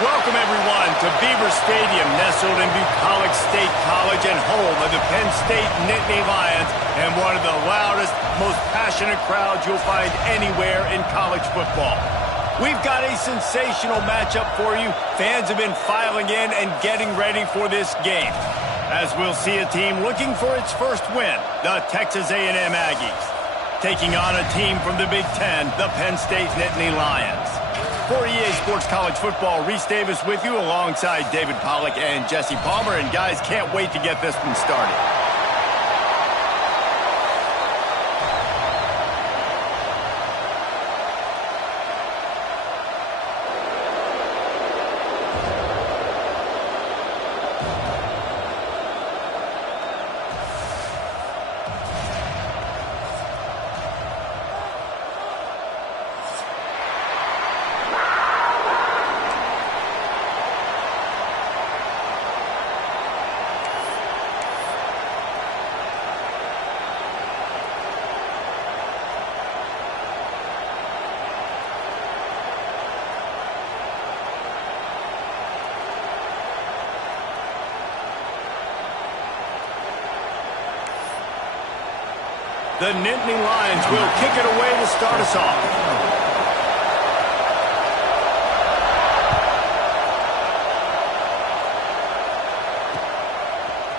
Welcome, everyone, to Beaver Stadium, nestled in Bucolic State College and home of the Penn State Nittany Lions, and one of the loudest, most passionate crowds you'll find anywhere in college football. We've got a sensational matchup for you. Fans have been filing in and getting ready for this game, as we'll see a team looking for its first win, the Texas A&M Aggies, taking on a team from the Big Ten, the Penn State Nittany Lions. For EA Sports College Football, Reese Davis with you alongside David Pollack and Jesse Palmer. And guys, can't wait to get this one started. The Nittany Lions will kick it away to start us off.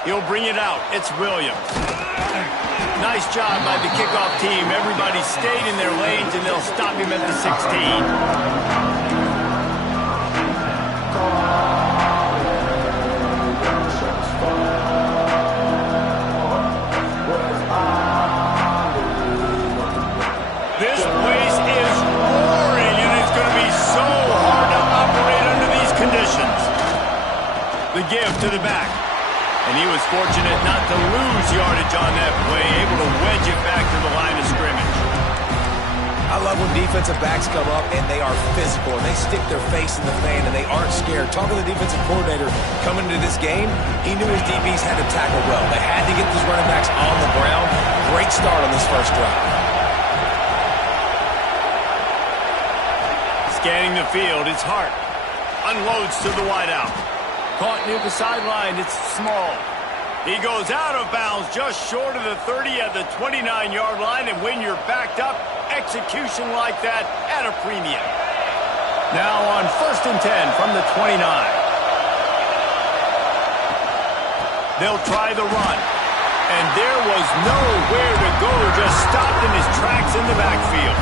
He'll bring it out. It's Williams. Nice job by the kickoff team. Everybody stayed in their lanes, and they'll stop him at the 16. This place is roaring, and it's going to be so hard to operate under these conditions. The give to the back. And he was fortunate not to lose yardage on that play, able to wedge it back to the line of scrimmage. I love when defensive backs come up and they are physical, and they stick their face in the fan, and they aren't scared. Talking to the defensive coordinator coming into this game, he knew his DBs had to tackle well. They had to get these running backs on the ground. Great start on this first drive. Scanning the field, it's Hart. Unloads to the wideout. Caught near the sideline, it's Small. He goes out of bounds just short of the 30 at the 29-yard line, and when you're backed up, execution like that at a premium. Now on 1st and 10 from the 29. They'll try the run. And there was nowhere to go, just stopped in his tracks in the backfield.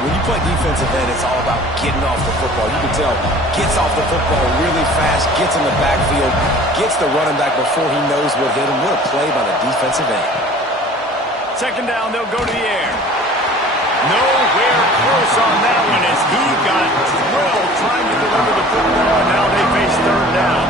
When you play defensive end, it's all about getting off the football. You can tell, gets off the football really fast, gets in the backfield, gets the running back before he knows what hit him. What a play by the defensive end. Second down, they'll go to the air. Nowhere close on that one as he got drilled trying to deliver the football, and now they face third down.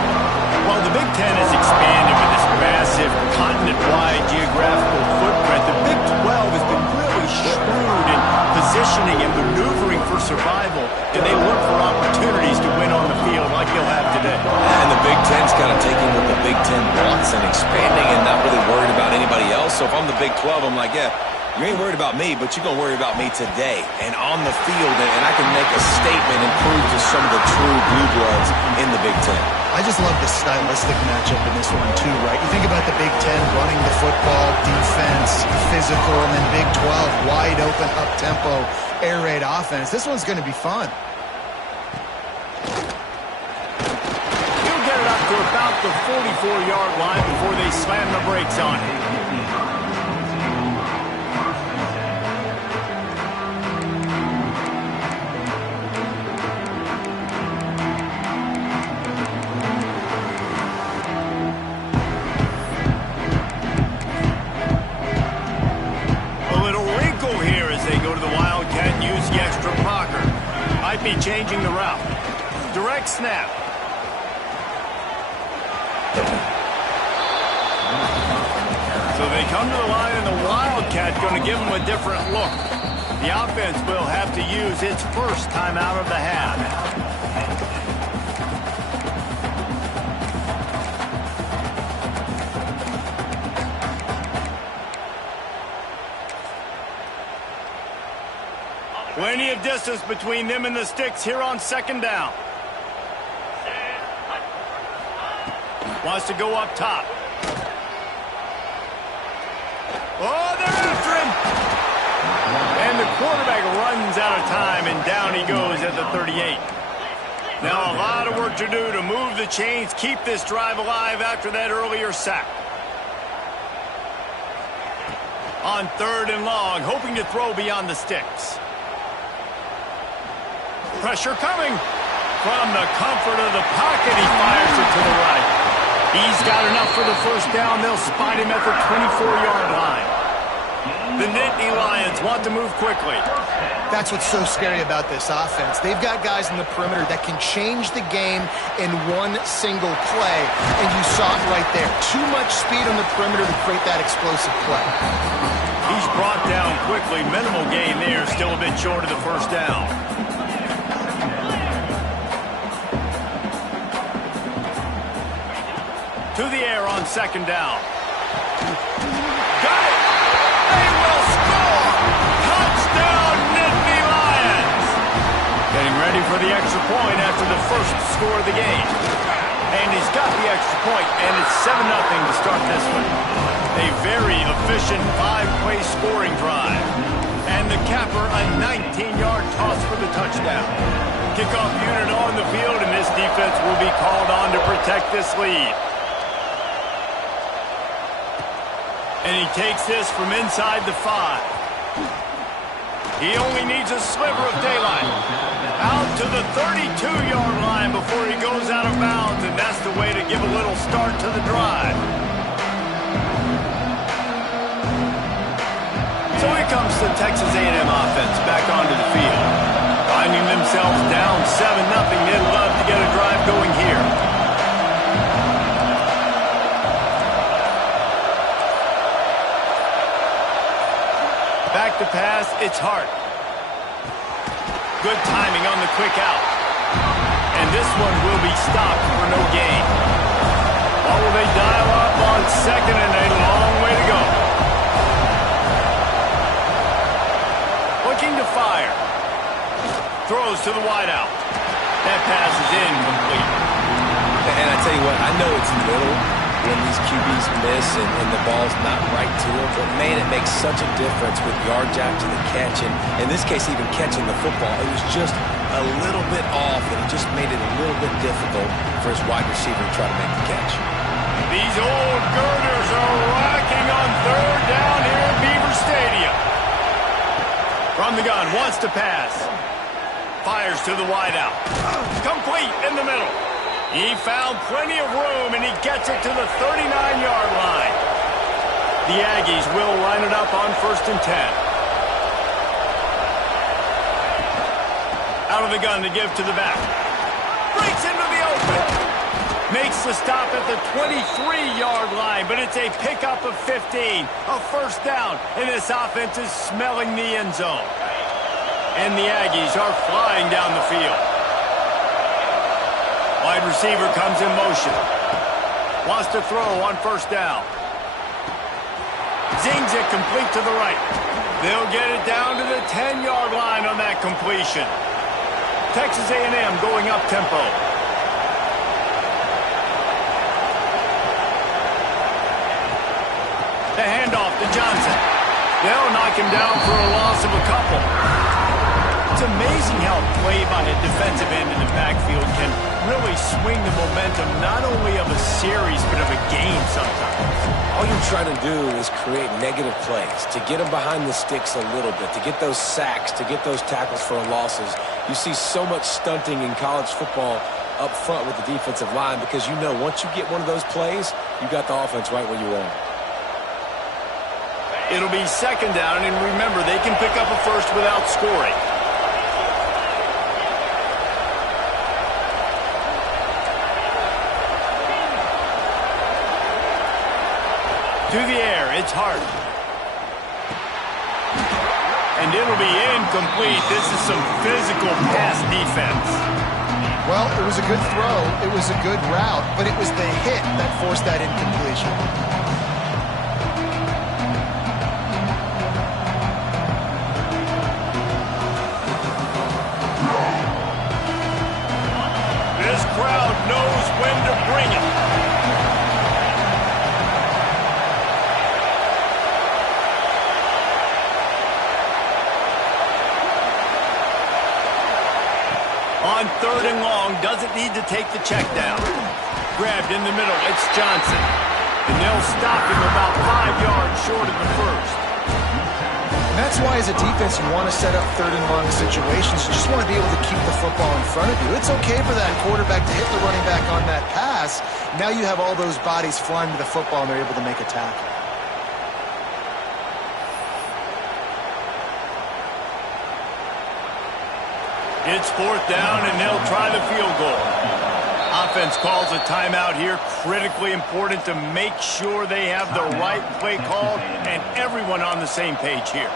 While the Big Ten has expanded with this massive continent-wide geographical footprint, the Big 12 has been really shrewd in positioning and maneuvering for survival, and they look for opportunities to win on the field like they'll have today. And the Big Ten's kind of taking what the Big Ten wants and expanding and not really worried about anybody else. So if I'm the Big 12, I'm like, yeah, you ain't worried about me, but you're going to worry about me today and on the field, and I can make a statement and prove to some of the true blue bloods in the Big Ten. I just love the stylistic matchup in this one, too, right? You think about the Big Ten running the football, defense, physical, and then Big 12, wide open, up-tempo, air raid offense. This one's going to be fun. He'll get it up to about the 44-yard line before they slam the brakes on him. Might be changing the route. Direct snap. So they come to the line, and the Wildcat going to give them a different look. The offense will have to use its first time out of the half. Plenty of distance between them and the sticks here on second down. Wants to go up top. Oh, they're after him. And the quarterback runs out of time, and down he goes at the 38. Now a lot of work to do to move the chains, keep this drive alive after that earlier sack. On 3rd and long, hoping to throw beyond the sticks. Pressure coming. From the comfort of the pocket, he fires it to the right. He's got enough for the first down. They'll spot him at the 24-yard line. The Nittany Lions want to move quickly. That's what's so scary about this offense. They've got guys in the perimeter that can change the game in one single play, and you saw it right there. Too much speed on the perimeter to create that explosive play. He's brought down quickly. Minimal gain there. Still a bit short of the first down. To the air on 2nd down. Got it! They will score! Touchdown, Nittany Lions! Getting ready for the extra point after the first score of the game. And he's got the extra point, and it's 7-0 to start this one. A very efficient 5-play scoring drive. And the capper, a 19-yard toss for the touchdown. Kickoff unit on the field, and this defense will be called on to protect this lead. And he takes this from inside the 5. He only needs a sliver of daylight. Out to the 32-yard line before he goes out of bounds, and that's the way to give a little start to the drive. So here comes the Texas A&M offense back onto the field. Finding themselves down 7-0, they'd love to get a drive going here. Back to pass, it's Hart. Good timing on the quick out. And this one will be stopped for no gain. Or will they dial up on 2nd and a long way to go? Looking to fire. Throws to the wideout. That pass is incomplete. And I tell you what, I know it's little when these QBs miss and the ball's not right to them, but man, it makes such a difference with yards after the catch, and in this case, even catching the football. It was just a little bit off, and it just made it a little bit difficult for his wide receiver to try to make the catch. These old girders are rocking on 3rd down here at Beaver Stadium. From the gun, wants to pass. Fires to the wideout. Complete in the middle. He found plenty of room, and he gets it to the 39-yard line. The Aggies will line it up on 1st and 10. Out of the gun to give to the back. Breaks into the open. Makes the stop at the 23-yard line, but it's a pickup of 15. A first down, and this offense is smelling the end zone. And the Aggies are flying down the field. Wide receiver comes in motion. Wants to throw on 1st down. Zings it complete to the right. They'll get it down to the 10-yard line on that completion. Texas A&M going up tempo. The handoff to Johnson. They'll knock him down for a loss of a couple. It's amazing how play by a defensive end in the backfield can really swing the momentum not only of a series but of a game sometimes. All you're trying to do is create negative plays, to get them behind the sticks a little bit, to get those sacks, to get those tackles for losses. You see so much stunting in college football up front with the defensive line because you know once you get one of those plays, you got the offense right where you want it. It'll be 2nd down, and remember, they can pick up a first without scoring. To the air, it's Hart. And it'll be incomplete. This is some physical pass defense. Well, it was a good throw. It was a good route, but it was the hit that forced that incompletion. This crowd knows when to bring it. 3rd and long, doesn't need to take the check down. Grabbed in the middle, it's Johnson. And they'll stop him about 5 yards short of the first. And that's why as a defense you want to set up 3rd and long situations. You just want to be able to keep the football in front of you. It's okay for that quarterback to hit the running back on that pass. Now you have all those bodies flying to the football and they're able to make a tackle. It's 4th down, and they'll try the field goal. Offense calls a timeout here. Critically important to make sure they have the right play call and everyone on the same page here.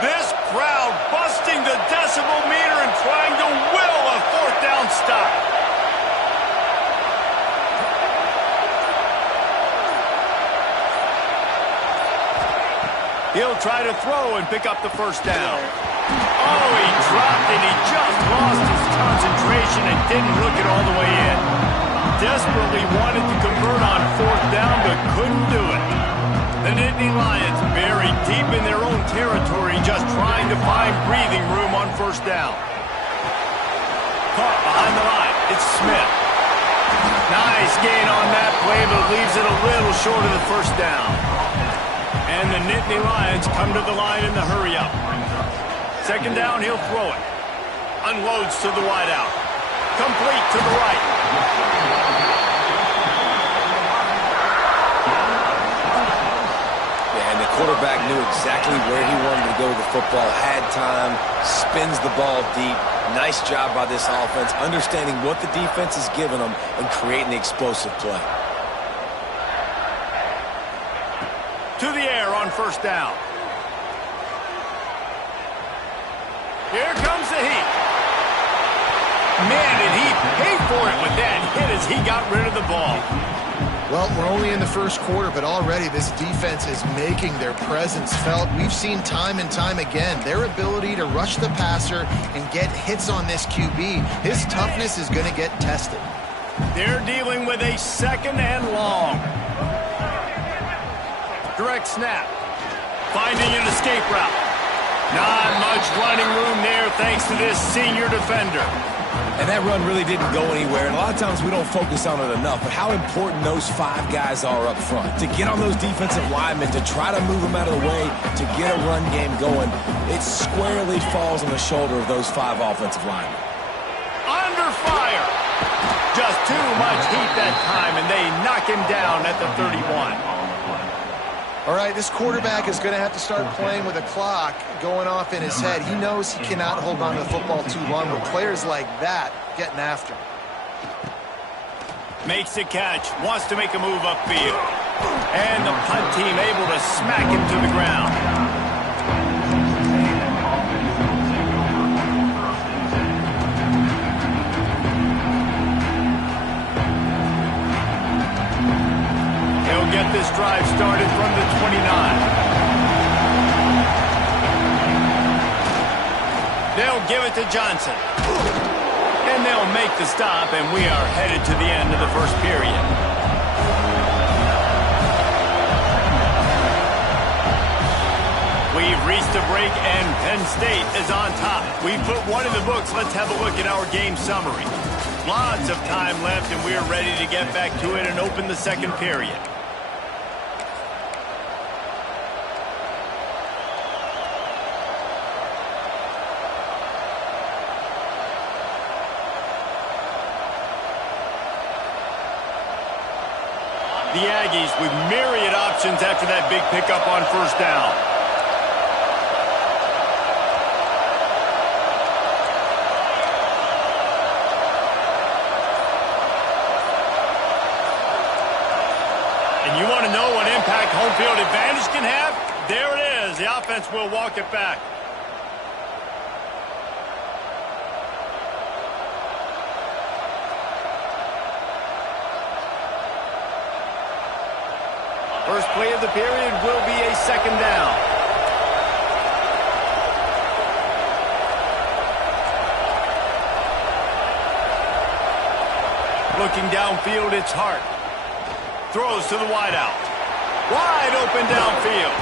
This crowd busting the decibel meter and trying to will a 4th down stop. He'll try to throw and pick up the 1st down. Oh, he dropped and he just lost his concentration and didn't look it all the way in. Desperately wanted to convert on 4th down, but couldn't do it. The Nittany Lions buried deep in their own territory, just trying to find breathing room on 1st down. Caught behind the line. It's Smith. Nice gain on that play, but leaves it a little short of the 1st down. And the Nittany Lions come to the line in the hurry-up. 2nd down, he'll throw it. Unloads to the wideout. Complete to the right. Yeah, and the quarterback knew exactly where he wanted to go with the football, had time, spins the ball deep. Nice job by this offense, understanding what the defense is giving them and creating the explosive play. To the air on 1st down. Here comes the heat. Man, did he pay for it with that hit as he got rid of the ball. Well, we're only in the 1st quarter, but already this defense is making their presence felt. We've seen time and time again their ability to rush the passer and get hits on this QB. His toughness is going to get tested. They're dealing with a 2nd and long. Direct snap. Finding an escape route. Not much running room there thanks to this senior defender. And that run really didn't go anywhere. And a lot of times we don't focus on it enough, but how important those 5 guys are up front. To get on those defensive linemen, to try to move them out of the way, to get a run game going, it squarely falls on the shoulder of those 5 offensive linemen. Under fire. Just too much heat that time, and they knock him down at the 31. All right, this quarterback is going to have to start playing with a clock going off in his head. He knows he cannot hold on to the football too long with players like that getting after him. Makes the catch, wants to make a move upfield. And the punt team able to smack him to the ground. He'll get this drive started from the 29. They'll give it to Johnson. And they'll make the stop, and we are headed to the end of the 1st period. We've reached a break, and Penn State is on top. We've put one in the books. Let's have a look at our game summary. Lots of time left, and we're ready to get back to it and open the 2nd period. The Aggies with myriad options after that big pickup on 1st down. And you want to know what impact home field advantage can have? There it is. The offense will walk it back. First play of the period will be a 2nd down. Looking downfield, it's Hart. Throws to the wideout. Wide open downfield.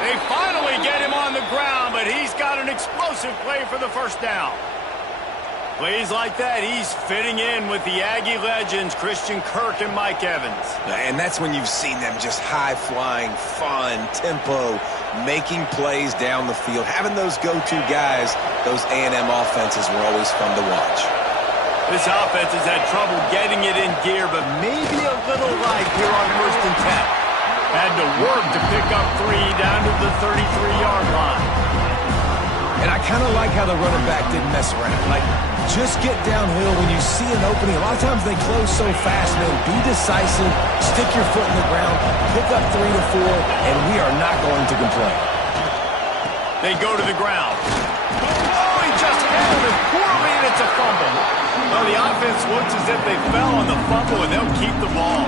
They finally get him on the ground, but he's got an explosive play for the first down. Plays like that, he's fitting in with the Aggie legends, Christian Kirk and Mike Evans. And that's when you've seen them just high-flying, fun, tempo, making plays down the field. Having those go-to guys, those A&M offenses were always fun to watch. This offense has had trouble getting it in gear, but maybe a little light here on 1st and 10. Had to work to pick up 3 down to the 33-yard line. And I kind of like how the running back didn't mess around. Like, just get downhill when you see an opening. A lot of times they close so fast, man. Be decisive, stick your foot in the ground, pick up 3 to 4, and we are not going to complain. They go to the ground. Oh, he just handled it poorly, and it's a fumble. Well, the offense looks as if they fell on the fumble, and they'll keep the ball.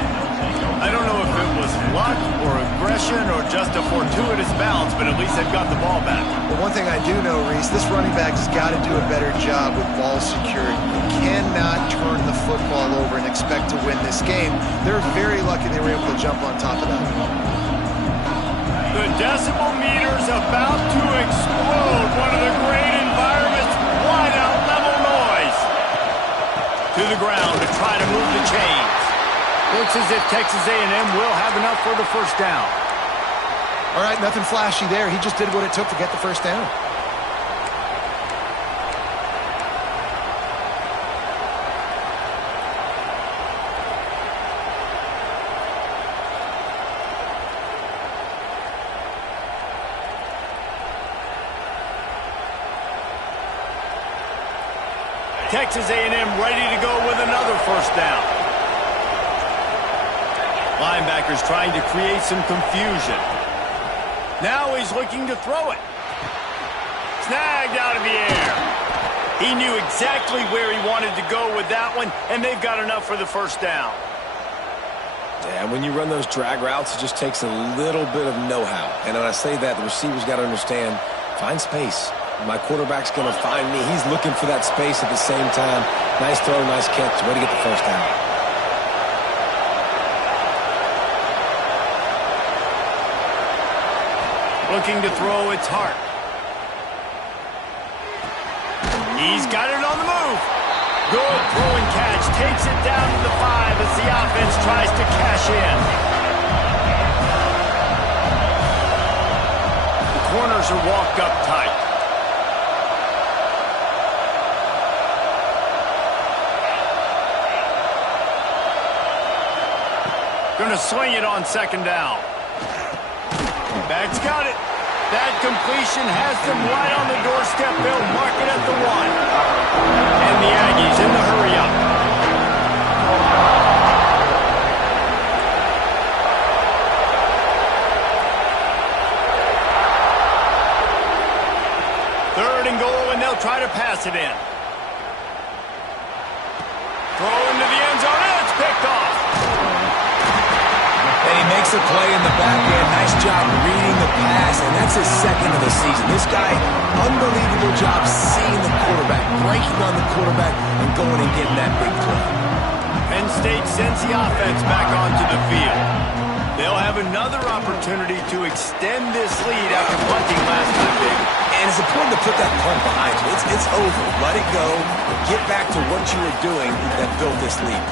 I don't know if it was luck or aggression or just a fortuitous bounce, but at least they've got the ball back. But one thing I do know, Reese, this running back has got to do a better job with ball security. You cannot turn the football over and expect to win this game. They're very lucky they were able to jump on top of that. The decibel meter's about to explode. One of the great environments, wide out level noise. To the ground to try to move the chains. Looks as if Texas A&M will have enough for the first down. All right, nothing flashy there. He just did what it took to get the first down. Texas A&M ready to go with another first down. Linebackers trying to create some confusion. Now he's looking to throw it. Snagged out of the air. He knew exactly where he wanted to go with that one, and they've got enough for the first down. Yeah, when you run those drag routes, it just takes a little bit of know-how. And when I say that, the receiver's got to understand, find space. My quarterback's going to find me. He's looking for that space at the same time. Nice throw, nice catch. Way to get the first down. Looking to throw, it's Hart. He's got it on the move. Good throw and catch. Takes it down to the 5 as the offense tries to cash in. The corners are walked up tight. Going to swing it on 2nd down. Back's got it. That completion has them right on the doorstep. They'll mark it at the 1. And the Aggies in the hurry-up. Third and goal, and they'll try to pass it in. Throw into the end zone, and it's picked off. And he makes a play in the back end. Nice job reading the pass, and that's his 2nd of the season. This guy, unbelievable job seeing the quarterback, breaking on the quarterback, and going and getting that big play. Penn State sends the offense back onto the field. They'll have another opportunity to extend this lead after punting last time, baby. And it's important to put that punt behind you. It's over. Let it go. Get back to what you were doing that built this lead.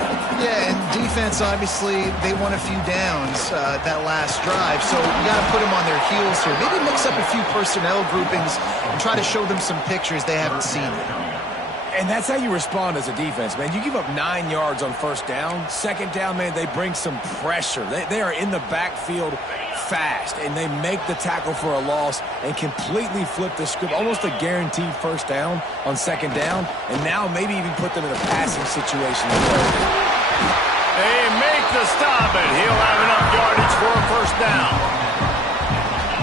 Yeah, and defense, obviously, they won a few downs that last drive, so you got to put them on their heels here. Maybe mix up a few personnel groupings and try to show them some pictures they haven't seen yet. And that's how you respond as a defense, man. You give up 9 yards on 1st down. 2nd down, man, they bring some pressure. They are in the backfield fast, and they make the tackle for a loss and completely flip the script. Almost a guaranteed 1st down on 2nd down, and now maybe even put them in a passing situation. They make the stop, and he'll have enough yardage for a 1st down.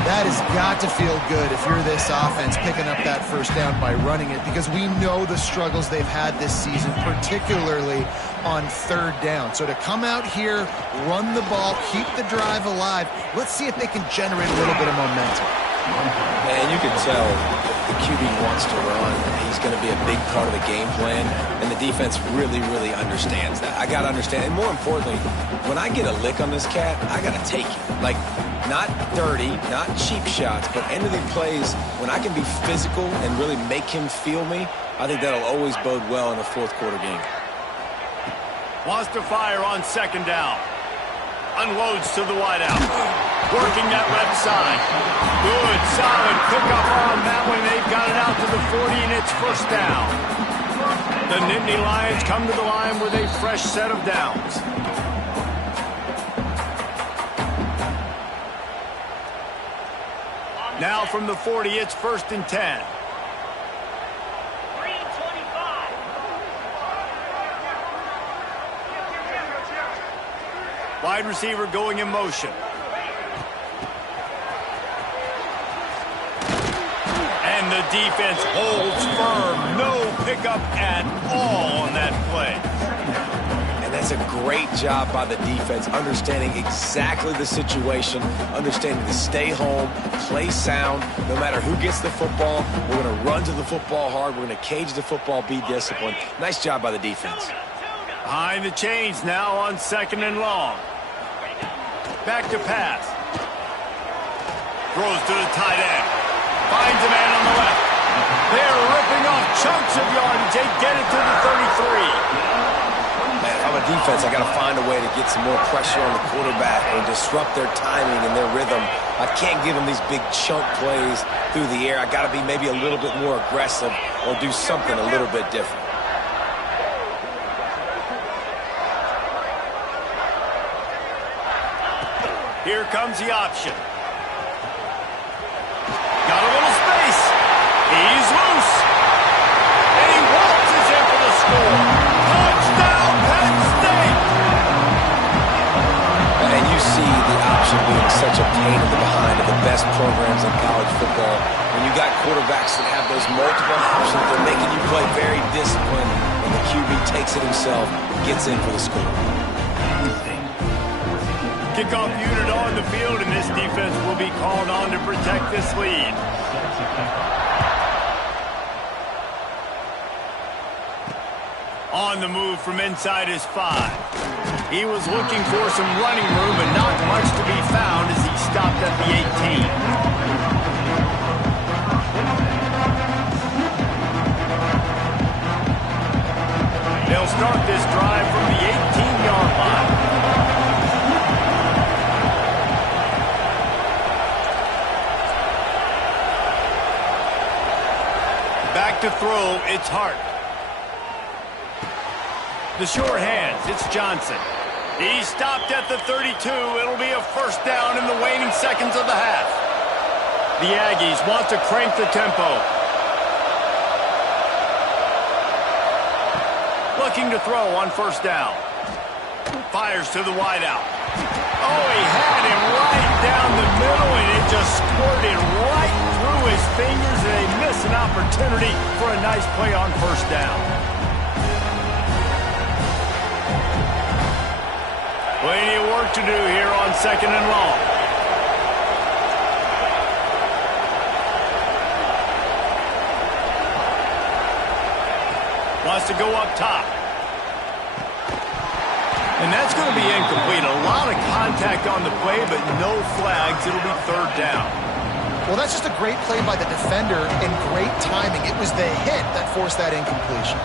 That has got to feel good if you're this offense picking up that 1st down by running it, because we know the struggles they've had this season, particularly on 3rd down. So to come out here, run the ball, keep the drive alive, let's see if they can generate a little bit of momentum. Man, you can tell the QB wants to run, he's going to be a big part of the game plan, and the defense really, really understands that. I got to understand, and more importantly, when I get a lick on this cat, I got to take it. Like, not dirty, not cheap shots, but end of the plays, when I can be physical and really make him feel me, I think that'll always bode well in a fourth quarter game. Wants to fire on second down. Unloads to the wideout. Working that left side. Good, solid pickup on that one. They've got it out to the 40, and it's first down. The Nittany Lions come to the line with a fresh set of downs. Now from the 40, it's 1st and 10. Wide receiver going in motion. And the defense holds firm. No pickup at all on that play. And that's a great job by the defense, understanding exactly the situation, understanding to stay home, play sound. No matter who gets the football, we're going to run to the football hard. We're going to cage the football, be disciplined. Nice job by the defense. Behind the chains now on 2nd and long. Back to pass. Throws to the tight end. Finds a man on the left. They're ripping off chunks of yardage. They get it to the 33. Man, if I'm a defense, I got to find a way to get some more pressure on the quarterback and disrupt their timing and their rhythm. I can't give them these big chunk plays through the air. I got to be maybe a little bit more aggressive or do something a little bit different. Here comes the option. Got a little space. He's loose. And he waltzes in for the score. Touchdown, Penn State! And you see the option being such a pain in the behind of the best programs in college football. When you got quarterbacks that have those multiple options, they're making you play very disciplined, and the QB takes it himself, gets in for the score. Kickoff unit on the field, and this defense will be called on to protect this lead. On the move from inside his 5. He was looking for some running room, but not much to be found as he stopped at the 18. They'll start this drive from the 18-yard line. Back to throw, it's Hart. The sure hands, it's Johnson. He stopped at the 32. It'll be a first down in the waning seconds of the half. The Aggies want to crank the tempo. Looking to throw on first down. Fires to the wideout. Oh, he had him right down the middle, and it just squirted right through his fingers, and they miss an opportunity for a nice play on first down. Plenty of work to do here on 2nd and long. Wants to go up top. And that's going to be incomplete. A lot of contact on the play, but no flags. It'll be 3rd down. Well, that's just a great play by the defender and great timing. It was the hit that forced that incompletion.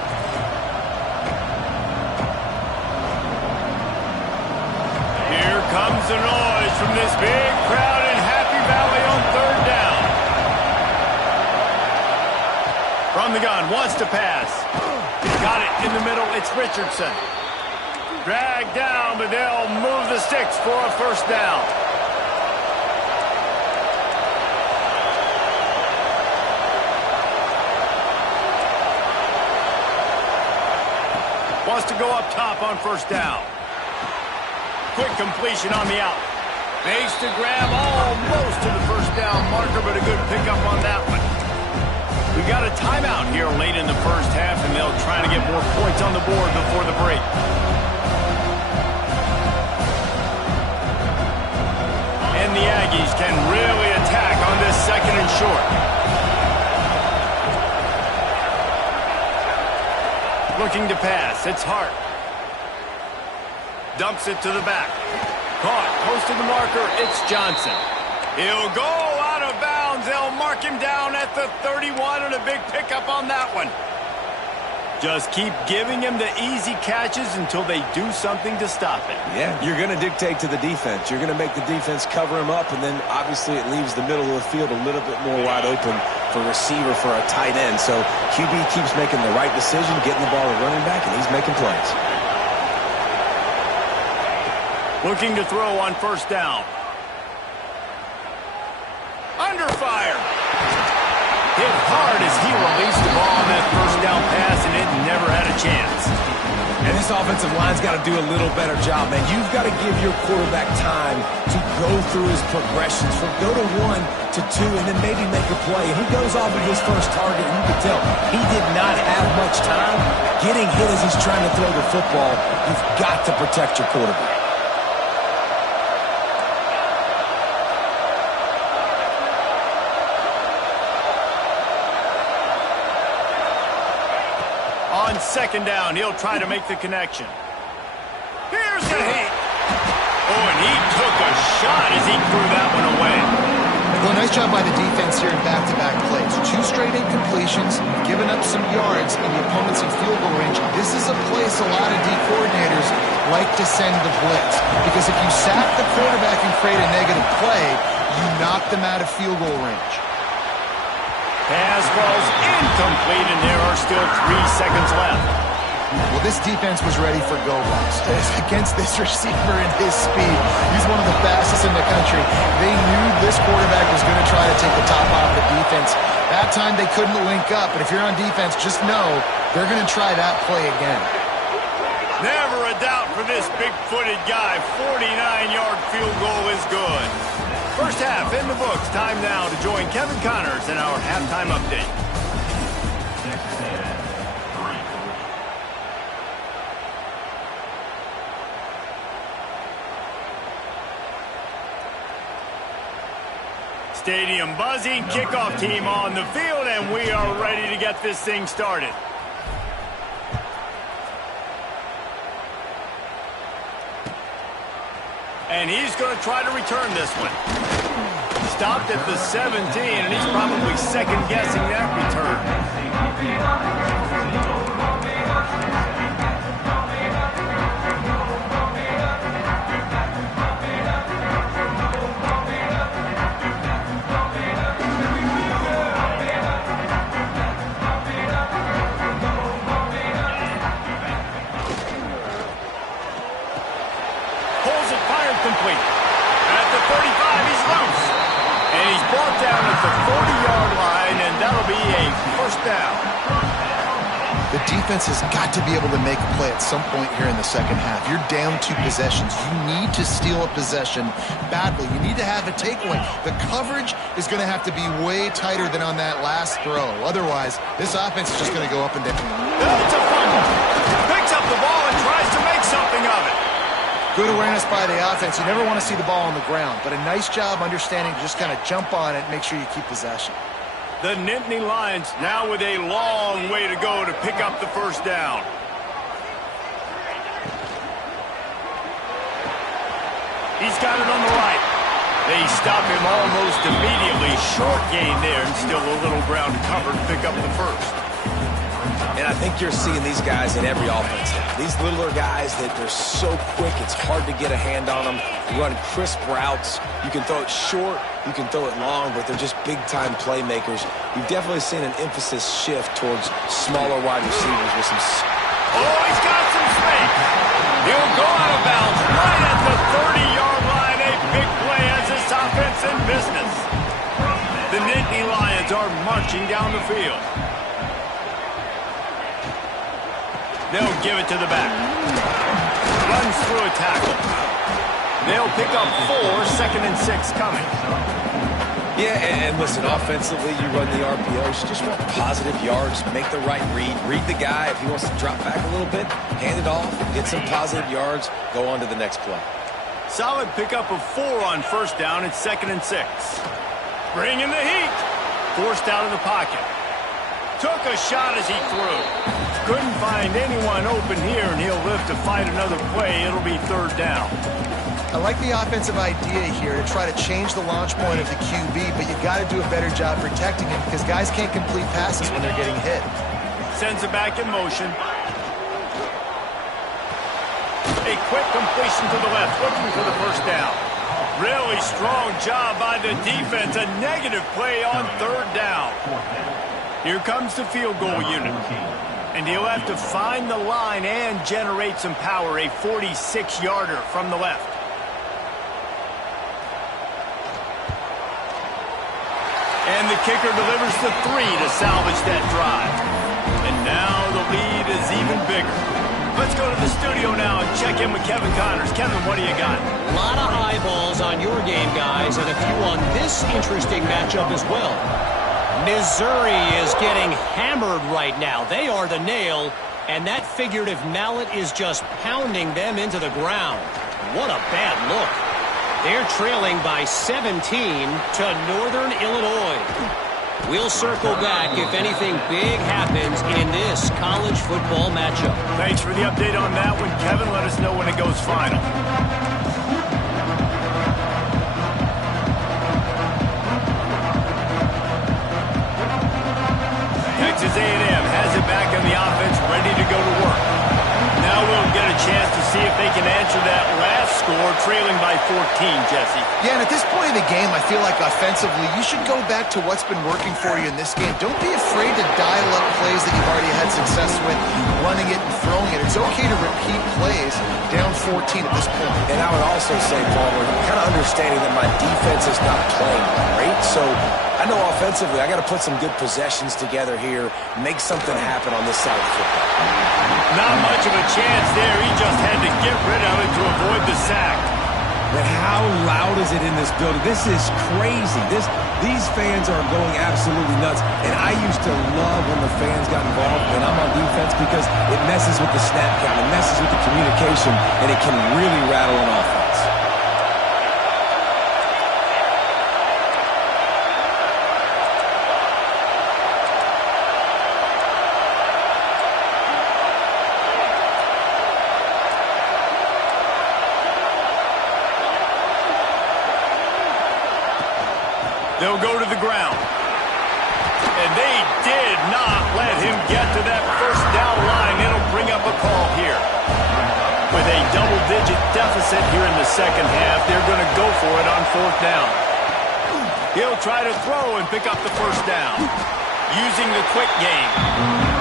Here comes the noise from this big crowd in Happy Valley on 3rd down. From the gun, wants to pass. Got it in the middle. It's Richardson. Dragged down, but they'll move the sticks for a first down. Wants to go up top on first down. Quick completion on the out. Makes the grab almost to the first down marker, but a good pickup on that one. We got a timeout here late in the first half, and they'll try to get more points on the board before the break. And the Aggies can really attack on this 2nd and short. Looking to pass. It's Hart. Dumps it to the back. Caught. Close to the marker. It's Johnson. He'll go out of bounds. They'll mark him down at the 31 and a big pickup on that one. Just keep giving him the easy catches until they do something to stop it. Yeah, you're going to dictate to the defense. You're going to make the defense cover him up, and then obviously it leaves the middle of the field a little bit more wide open for receiver for a tight end. So QB keeps making the right decision, getting the ball to running back, and he's making plays. Looking to throw on first down. Under fire. Hit hard as he released the ball on that first down pass, and it never had a chance. And this offensive line's got to do a little better job, man. You've got to give your quarterback time to go through his progressions from go to 1 to 2 and then maybe make a play. And he goes off of his first target, and you can tell he did not have much time getting hit as he's trying to throw the football. You've got to protect your quarterback. On second down, he'll try to make the connection. Here's the heat. Oh, and he took a shot as he threw that one away. Well, nice job by the defense here in back-to-back plays. 2 straight incompletions, giving up some yards in the opponent's field goal range. This is a place a lot of D coordinators like to send the blitz. Because if you sack the quarterback and create a negative play, you knock them out of field goal range. Pass ball's incomplete, and there are still 3 seconds left. Well, this defense was ready for go-balls. Against this receiver and his speed, he's one of the fastest in the country. They knew this quarterback was going to try to take the top off the defense. That time they couldn't link up, but if you're on defense, just know they're going to try that play again. Never a doubt for this big-footed guy. 49-yard field goal is good. First half in the books. Time now to join Kevin Connors in our halftime update. Stadium buzzing, kickoff team on the field, and we are ready to get this thing started. And he's going to try to return this one. Stopped at the 17, and he's probably second-guessing that return. Complete. At the 35, he's loose. And he's brought down at the 40-yard line, and that'll be a first down. The defense has got to be able to make a play at some point here in the second half. You're down 2 possessions. You need to steal a possession badly. You need to have a takeaway. The coverage is going to have to be way tighter than on that last throw. Otherwise, this offense is just going to go up and down. That's a fumble. Picks up the ball and tries to make something of it. Good awareness by the offense. You never want to see the ball on the ground, but a nice job understanding to just kind of jump on it and make sure you keep possession. The Nittany Lions now with a long way to go to pick up the first down. He's got it on the right. They stop him almost immediately. Short gain there, and still a little ground to cover to pick up the first. And I think you're seeing these guys in every offense. These littler guys that they're so quick, it's hard to get a hand on them. They run crisp routes. You can throw it short, you can throw it long, but they're just big-time playmakers. You've definitely seen an emphasis shift towards smaller wide receivers with some... Oh, he's got some space. He'll go out of bounds right at the 30-yard line. A big play as this offense in business. The Nittany Lions are marching down the field. They'll give it to the back. Runs through a tackle. They'll pick up 4, 2nd and 6 coming. Yeah, and listen, offensively, you run the RPOs. You just want positive yards, make the right read. Read the guy. If he wants to drop back a little bit, hand it off, get some positive yards, go on to the next play. Solid pickup of 4 on first down. It's 2nd and 6. Bringing the heat. Forced out of the pocket. Took a shot as he threw. Couldn't find anyone open here, and he'll live to fight another play. It'll be third down. I like the offensive idea here to try to change the launch point of the QB, but you got to do a better job protecting him because guys can't complete passes when they're getting hit. Sends it back in motion. A quick completion to the left, looking for the first down. Really strong job by the defense. A negative play on third down. Here comes the field goal unit. And he'll have to find the line and generate some power. A 46-yarder from the left. And the kicker delivers the 3 to salvage that drive. And now the lead is even bigger. Let's go to the studio now and check in with Kevin Connors. Kevin, what do you got? A lot of eyeballs on your game, guys, and a few on this interesting matchup as well. Missouri is getting hammered right now. They are the nail, and that figurative mallet is just pounding them into the ground. What a bad look. They're trailing by 17 to Northern Illinois. We'll circle back if anything big happens in this college football matchup. Thanks for the update on that one, Kevin. Let us know when it goes final. Texas A&M has it back on the offense, ready to go to work. Now we'll get a chance to see if they can answer that last score, trailing by 14, Jesse. Yeah, and at this point in the game, I feel like offensively, you should go back to what's been working for you in this game. Don't be afraid to dial up plays that you've already had success with, running it and throwing it. It's okay to repeat plays down 14 at this point. And I would also say, Paul, we're kind of understanding that my defense is not playing great, so I know offensively I got to put some good possessions together here, make something happen on this side of the football. Not much of a chance there. He just had to get rid of it to avoid the sack. But how loud is it in this building? This is crazy. These fans are going absolutely nuts. And I used to love when the fans got involved when I'm on defense because it messes with the snap count, it messes with the communication, and it can really rattle an offense. They'll go to the ground. And they did not let him get to that first down line. It'll bring up a call here. With a double-digit deficit here in the second half, they're going to go for it on fourth down. He'll try to throw and pick up the first down. Using the quick game.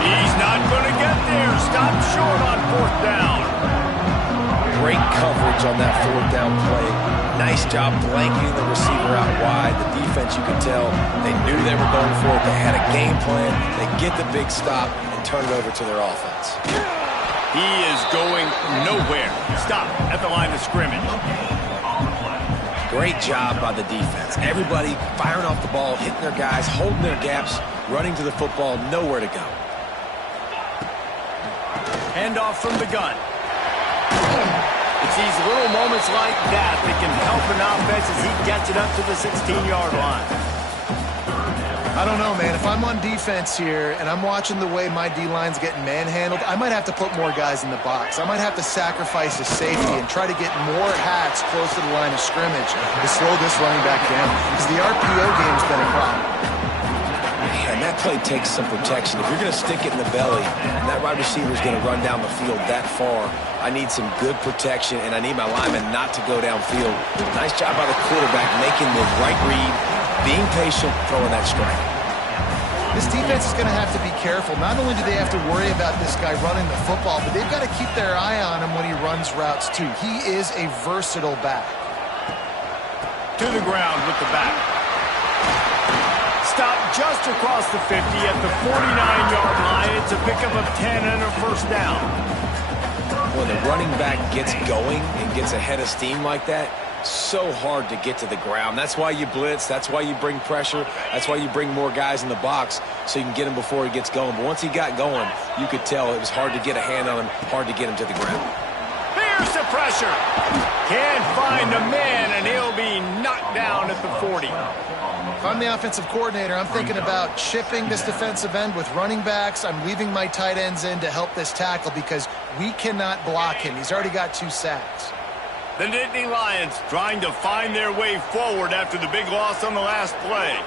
He's not going to get there. Stop short on fourth down. Great coverage on that fourth down play. Nice job blanketing the receiver out wide. The defense, you could tell, they knew they were going for it. They had a game plan. They get the big stop and turn it over to their offense. He is going nowhere. Stop at the line of scrimmage. Great job by the defense. Everybody firing off the ball, hitting their guys, holding their gaps, running to the football, nowhere to go. Handoff from the gun. It's these little moments like that that can help an offense as he gets it up to the 16-yard line. I don't know, man. If I'm on defense here and I'm watching the way my D-line's getting manhandled, I might have to put more guys in the box. I might have to sacrifice his safety and try to get more hats close to the line of scrimmage to slow this running back down because the RPO game's been a problem. And that play takes some protection. If you're going to stick it in the belly and that wide receiver is going to run down the field that far, I need some good protection, and I need my lineman not to go downfield. Nice job by the quarterback making the right read, being patient, throwing that strike. This defense is going to have to be careful. Not only do they have to worry about this guy running the football, but they've got to keep their eye on him when he runs routes too. He is a versatile back. To the ground with the back. Stop just across the 50 at the 49-yard line. It's a pickup of 10 and a first down. When the running back gets going and gets ahead of steam like that, so hard to get to the ground. That's why you blitz. That's why you bring pressure. That's why you bring more guys in the box so you can get him before he gets going. But once he got going, you could tell it was hard to get a hand on him, hard to get him to the ground. Here's the pressure. Can't find a man, and he'll be knocked down at the 40. If I'm the offensive coordinator, I'm thinking about chipping this defensive end with running backs. I'm leaving my tight ends in to help this tackle because we cannot block him. He's already got 2 sacks. The Nittany Lions trying to find their way forward after the big loss on the last play.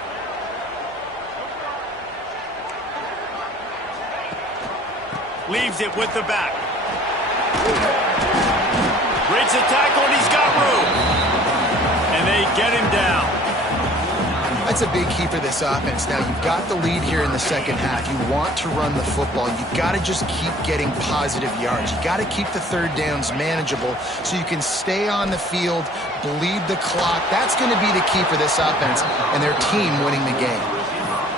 Leaves it with the back. Breaks a tackle and he's got room. And they get him down. That's a big key for this offense. Now, you've got the lead here in the second half. You want to run the football. You've got to just keep getting positive yards. You've got to keep the third downs manageable so you can stay on the field, bleed the clock. That's going to be the key for this offense and their team winning the game.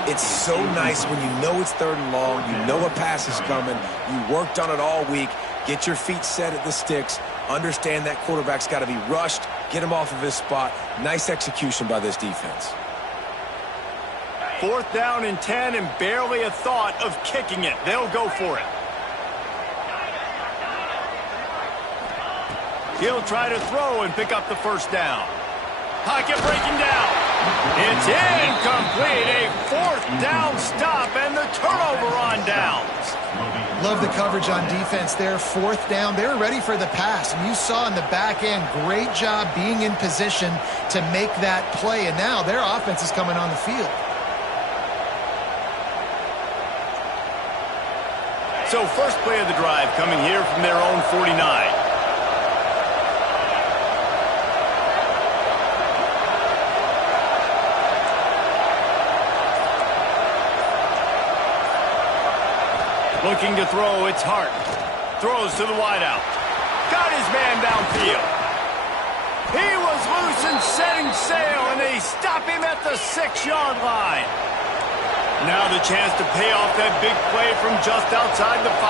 It's so nice when you know it's 3rd and long, you know a pass is coming, you worked on it all week, get your feet set at the sticks, understand that quarterback's got to be rushed, get him off of his spot. Nice execution by this defense. 4th down and 10 and barely a thought of kicking it. They'll go for it. He'll try to throw and pick up the 1st down. Pocket breaking down. It's incomplete. A 4th down stop and the turnover on downs. Love the coverage on defense there. 4th down. They were ready for the pass. And you saw in the back end, great job being in position to make that play. And now their offense is coming on the field. So first play of the drive coming here from their own 49. Looking to throw, it's Hart. Throws to the wideout. Got his man downfield. He was loose and setting sail, and they stop him at the 6-yard line. Now the chance to pay off that big play from just outside the 5.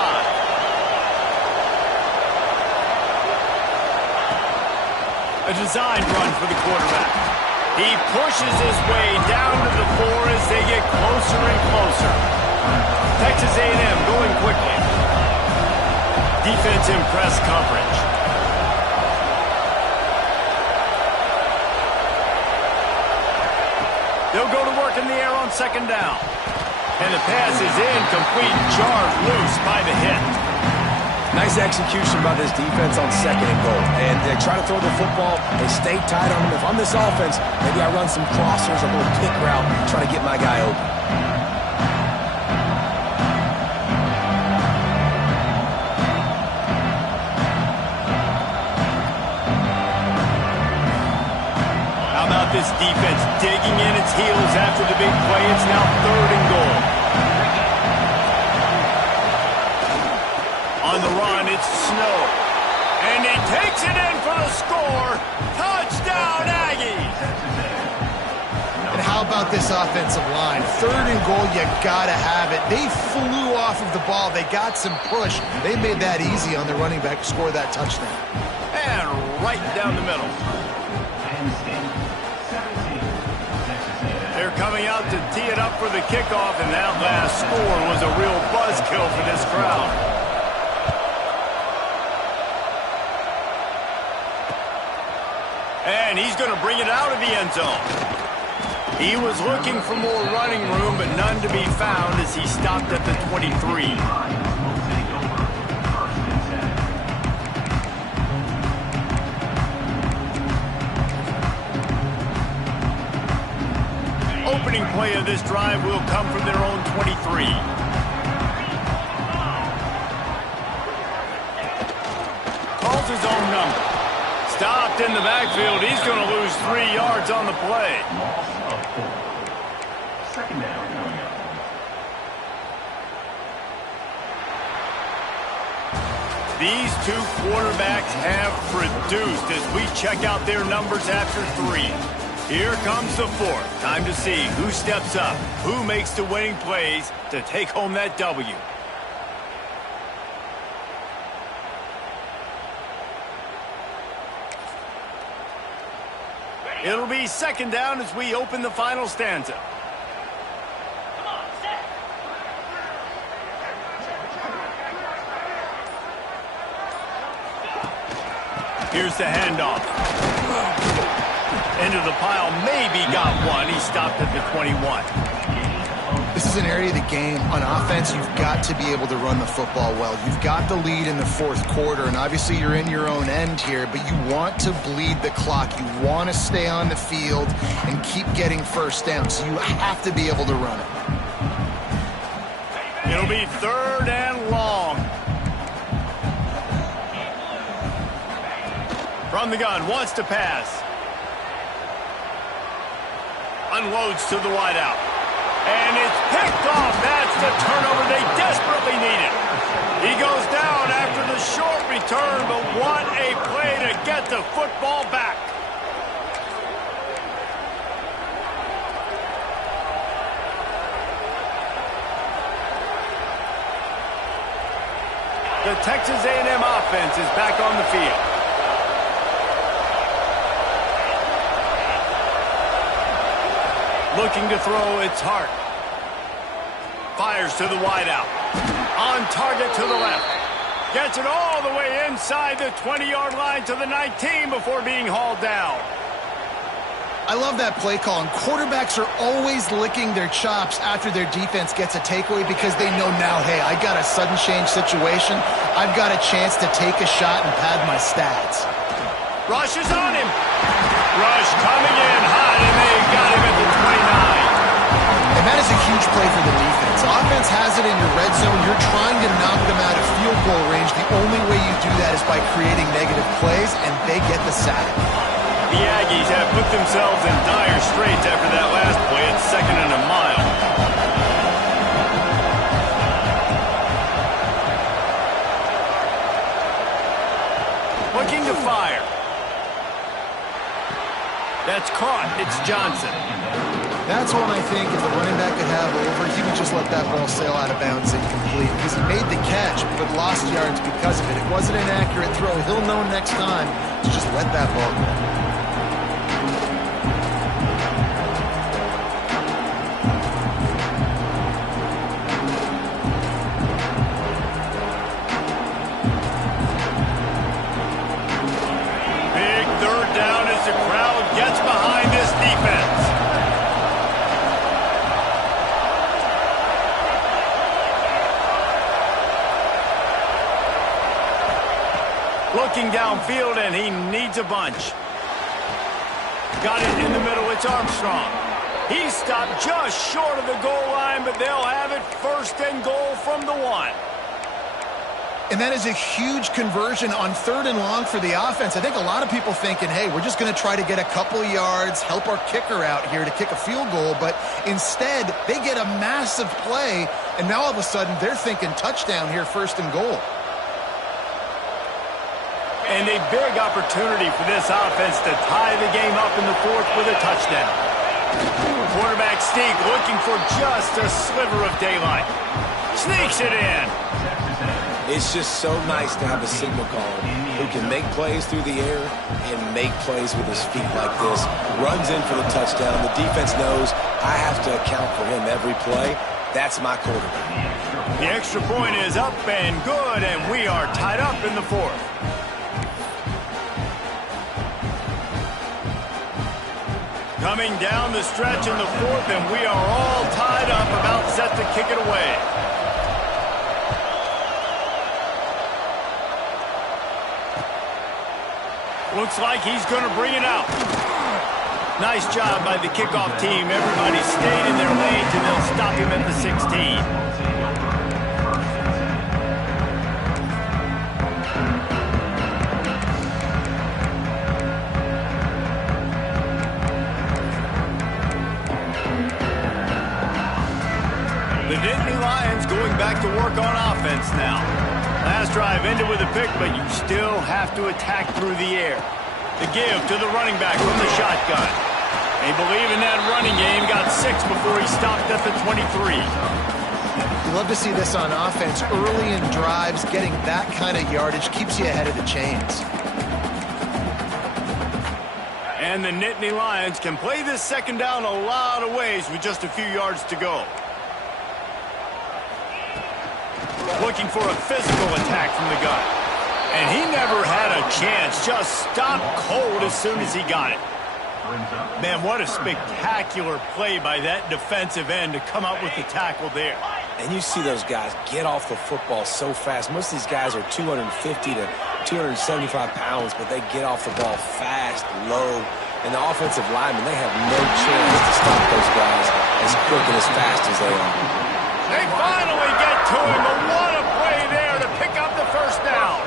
A designed run for the quarterback. He pushes his way down to the 4 as they get closer and closer. Texas A&M going quickly. Defense in press coverage. They'll go to work in the air on 2nd down. And the pass is incomplete, jarred loose by the hit. Nice execution by this defense on 2nd and goal. And they try to throw the football. They stay tight on them. If I'm this offense, maybe I run some crossers, a little kick route, try to get my guy open. How about this defense digging in its heels after the big play? It's now 3rd and goal. On the run, it's Snow. And he takes it in for the score. Touchdown, Aggies! And how about this offensive line? 3rd and goal, you gotta have it. They flew off of the ball. They got some push. They made that easy on the running back to score that touchdown. And right down the middle. They're coming out to tee it up for the kickoff, and that last score was a real buzzkill for this crowd. And he's going to bring it out of the end zone. He was looking for more running room, but none to be found as he stopped at the 23. Opening play of this drive will come from their own 23. Calls his own number. Stopped in the backfield. He's going to lose 3 yards on the play. Second down coming up. These 2 quarterbacks have produced as we check out their numbers after 3. Here comes the 4th. Time to see who steps up, who makes the winning plays to take home that W. It'll be 2nd down as we open the final stanza. Here's the handoff. into the pile, maybe got one. He stopped at the 21. This is an area of the game. On offense, you've got to be able to run the football well. You've got the lead in the fourth quarter, and obviously you're in your own end here, but you want to bleed the clock. You want to stay on the field and keep getting first down, so you have to be able to run it. It'll be 3rd and long. From the gun, wants to pass. Unloads to the wideout. And it's picked off. That's the turnover they desperately needed. He goes down after the short return, but what a play to get the football back. The Texas A&M offense is back on the field. Looking to throw, it's Hart. Fires to the wideout. On target to the left. Gets it all the way inside the 20-yard line to the 19 before being hauled down. I love that play call, and quarterbacks are always licking their chops after their defense gets a takeaway because they know now, hey, I got a sudden change situation. I've got a chance to take a shot and pad my stats. Rush is on him. Rush coming in hot, and they got him at the 29. And that is a huge play for the defense. Offense has it in your red zone. You're trying to knock them out of field goal range. The only way you do that is by creating negative plays, and they get the sack. The Aggies have put themselves in dire straits after that last play. It's 2nd and a mile. Looking to fire. That's caught. It's Johnson. That's one I think if the running back could have over, he would just let that ball sail out of bounds incomplete because he made the catch but lost yards because of it. It wasn't an accurate throw. He'll know next time to just let that ball go. Big 3rd down as the crowd gets behind this defense. Looking downfield, and he needs a bunch. Got it in the middle. It's Armstrong. He stopped just short of the goal line, but they'll have it 1st and goal from the 1. And that is a huge conversion on 3rd and long for the offense. I think a lot of people thinking, hey, we're just going to try to get a couple of yards, help our kicker out here to kick a field goal. But instead, they get a massive play, and now all of a sudden they're thinking touchdown here, 1st and goal. And a big opportunity for this offense to tie the game up in the 4th with a touchdown. Quarterback sneak looking for just a sliver of daylight. Sneaks it in. It's just so nice to have a signal caller who can make plays through the air and make plays with his feet like this. Runs in for the touchdown. The defense knows I have to account for him every play. That's my quarterback. The extra point is up and good, and we are tied up in the 4th. Coming down the stretch in the 4th, and we are all tied up, about set to kick it away. Looks like he's going to bring it out. Nice job by the kickoff team. Everybody stayed in their lanes, and they'll stop him at the 16. The Nittany Lions going back to work on offense now. Last drive ended with a pick, but you still have to attack through the air. The give to the running back from the shotgun. They believe in that running game. Got 6 before he stopped at the 23. You love to see this on offense. Early in drives, getting that kind of yardage keeps you ahead of the chains. And the Nittany Lions can play this 2nd down a lot of ways with just a few yards to go. Looking for a physical attack from the gun. And he never had a chance. Just stopped cold as soon as he got it. Man, what a spectacular play by that defensive end to come up with the tackle there. And you see those guys get off the football so fast. Most of these guys are 250 to 275 pounds, but they get off the ball fast, low. And the offensive linemen, they have no chance to stop those guys as quick and as fast as they are. They finally get to him, but what a play there to pick up the first down.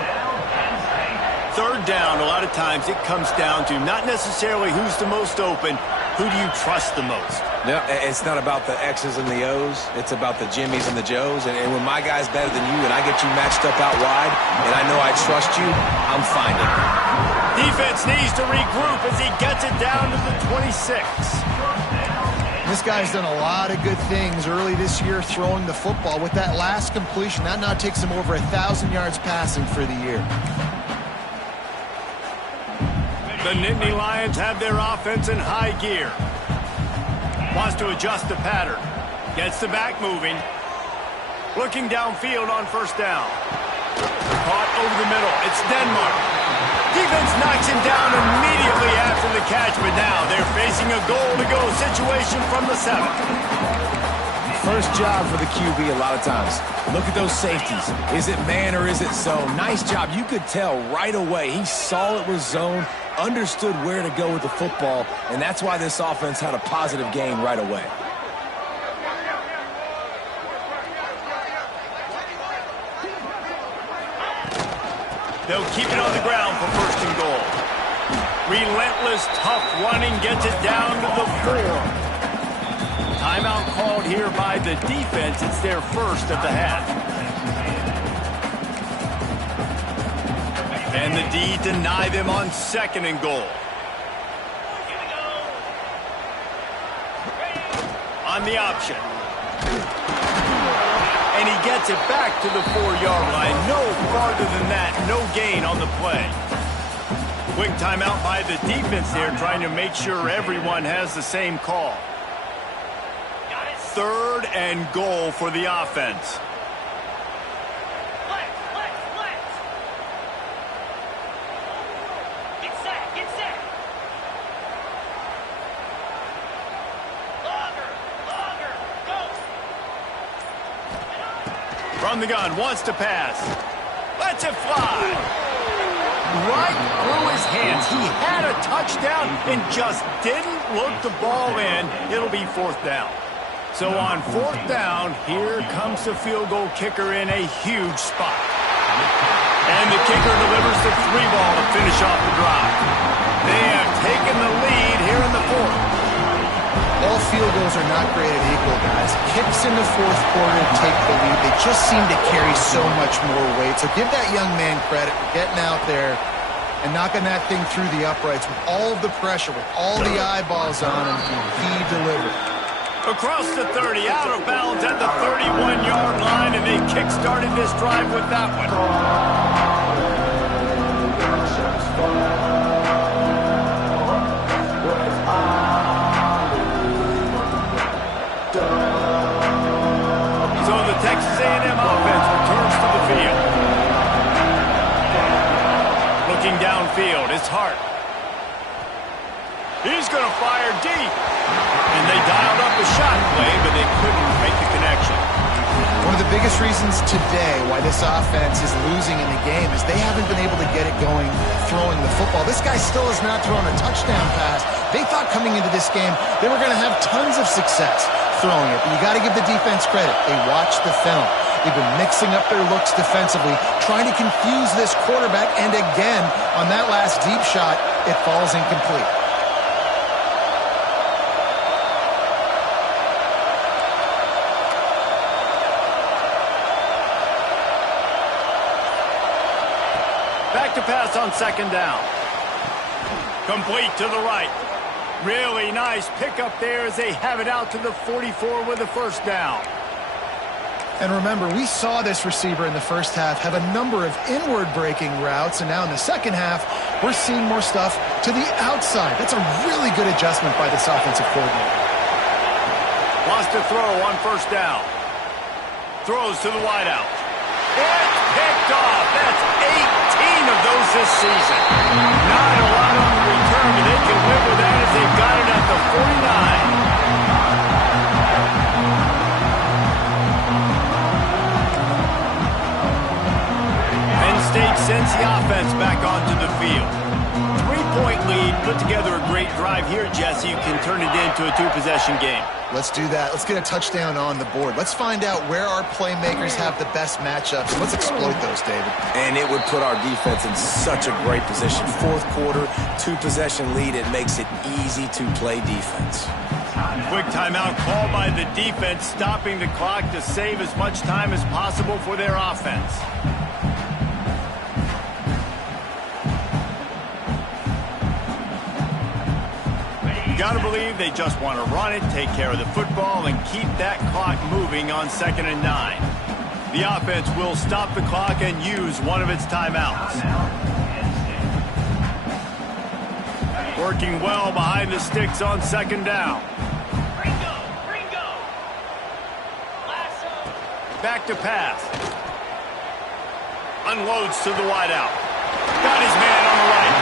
Third down, a lot of times it comes down to not necessarily who's the most open, who do you trust the most? No, it's not about the X's and the O's. It's about the Jimmies and the Joes. And when my guy's better than you and I get you matched up out wide and I know I trust you, I'm finding. Defense needs to regroup as he gets it down to the 26. This guy's done a lot of good things early this year throwing the football. With that last completion, that now takes him over 1,000 yards passing for the year. The Nittany Lions have their offense in high gear. Wants to adjust the pattern. Gets the back moving. Looking downfield on first down. Caught over the middle. It's Denmark. Defense knocks him down immediately after the catch, but now they're facing a goal-to-go situation from the 7. First job for the QB a lot of times. Look at those safeties. Is it man or is it zone? Nice job. You could tell right away. He saw it was zone, understood where to go with the football, and that's why this offense had a positive game right away. They'll keep it on the ground for first and goal. Relentless, tough running gets it down to the 4. Timeout called here by the defense. It's their first of the half. And the D deny them on second and goal. On the option. And he gets it back to the 4-yard line. No farther than that. No gain on the play. Quick timeout by the defense there, trying to make sure everyone has the same call. Third and goal for the offense. From the gun, wants to pass. Lets it fly. Right through his hands. He had a touchdown and just didn't look the ball in. It'll be fourth down. So on fourth down, here comes the field goal kicker in a huge spot. And the kicker delivers the 3-ball to finish off the drive. They have taken the lead here in the fourth. All field goals are not created equal, guys. Kicks in the fourth quarter take the lead. They just seem to carry so much more weight. So give that young man credit for getting out there and knocking that thing through the uprights with all of the pressure, with all the eyeballs on him. He delivered. Across the 30, out of bounds at the 31-yard line, and they kick-started this drive with that one. So the Texas A&M offense returns to the field. Looking downfield, it's Hart. He's going to fire deep. And they dialed up a shot play, but they couldn't make the connection. One of the biggest reasons today why this offense is losing in the game is they haven't been able to get it going throwing the football. This guy still has not thrown a touchdown pass. They thought coming into this game they were going to have tons of success throwing it, but you got to give the defense credit. They watched the film. They've been mixing up their looks defensively, trying to confuse this quarterback, and again, on that last deep shot, it falls incomplete. Back to pass on second down. Complete to the right. Really nice pickup there as they have it out to the 44 with a first down. And remember, we saw this receiver in the first half have a number of inward breaking routes, and now in the second half, we're seeing more stuff to the outside. That's a really good adjustment by this offensive coordinator. Wants to throw on first down. Throws to the wideout. It's picked off. That's 18 of those this season. Not a lot on the return, but they can live with that as they here, Jesse, you can turn it into a two-possession game. Let's do that. Let's get a touchdown on the board. Let's find out where our playmakers have the best matchups. Let's exploit those, David. And it would put our defense in such a great position. Fourth quarter, two-possession lead. It makes it easy to play defense. Quick timeout called by the defense, stopping the clock to save as much time as possible for their offense. You gotta believe they just want to run it, take care of the football, and keep that clock moving on 2nd and 9. The offense will stop the clock and use one of its timeouts. Working well behind the sticks on 2nd down. Back to pass. Unloads to the wideout. Got his man on the right.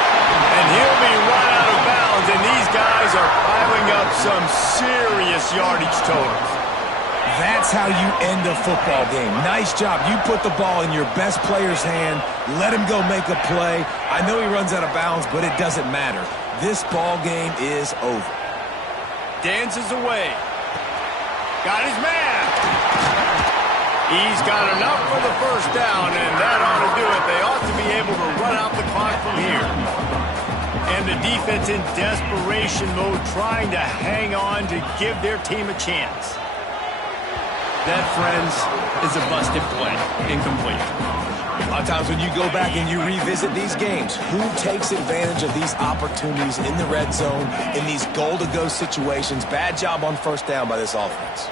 And he'll be run out of bounds, and these guys are piling up some serious yardage totals. That's how you end a football game. Nice job. You put the ball in your best player's hand. Let him go make a play. I know he runs out of bounds, but it doesn't matter. This ball game is over. Dances away. Got his man. He's got enough for the first down, and that ought to do it. They ought to be able to run out the clock from here. And the defense in desperation mode, trying to hang on to give their team a chance. That, friends, is a busted play. Incomplete. A lot of times when you go back and you revisit these games, who takes advantage of these opportunities in the red zone, in these goal-to-go situations? Bad job on first down by this offense.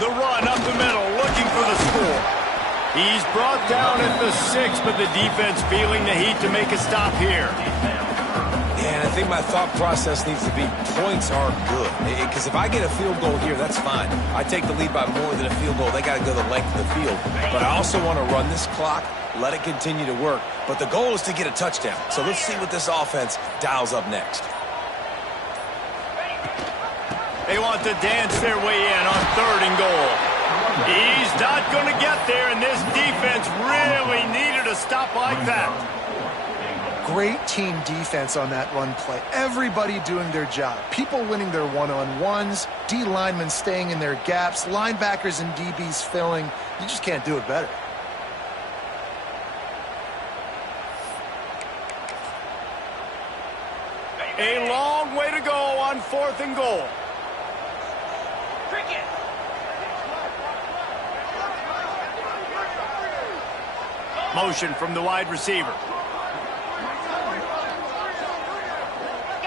The run up the middle, looking for the score. He's brought down at the 6, but the defense feeling the heat to make a stop here. And I think my thought process needs to be points are good. Because if I get a field goal here, that's fine. I take the lead by more than a field goal. They got to go the length of the field. But I also want to run this clock, let it continue to work. But the goal is to get a touchdown. So let's see what this offense dials up next. They want to dance their way in on 3rd and goal. He's not going to get there, and this defense really needed a stop like that. Great team defense on that run play. Everybody doing their job. People winning their one-on-ones, D linemen staying in their gaps, linebackers and DBs filling. You just can't do it better. A long way to go on 4th and goal. Motion from the wide receiver.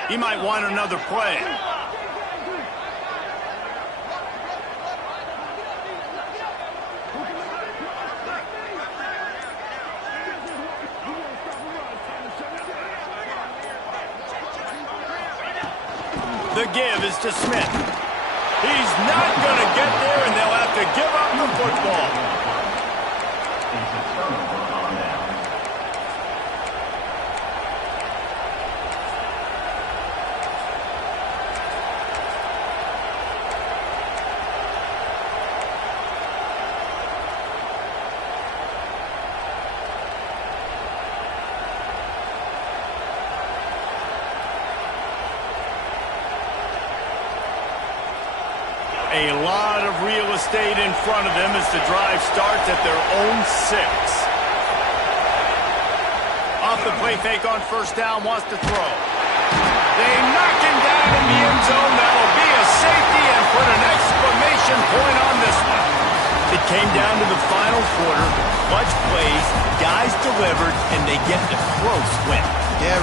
He might want another play. The give is to Smith. He's not going to get there, and they'll have to give up the football. A lot of real estate in front of them as the drive starts at their own 6. Off the play fake on first down, wants to throw. They knock him down in the end zone. That'll be a safety and put an exclamation point on this one. It came down to the final quarter. Clutch plays, guys delivered, and they get the close win.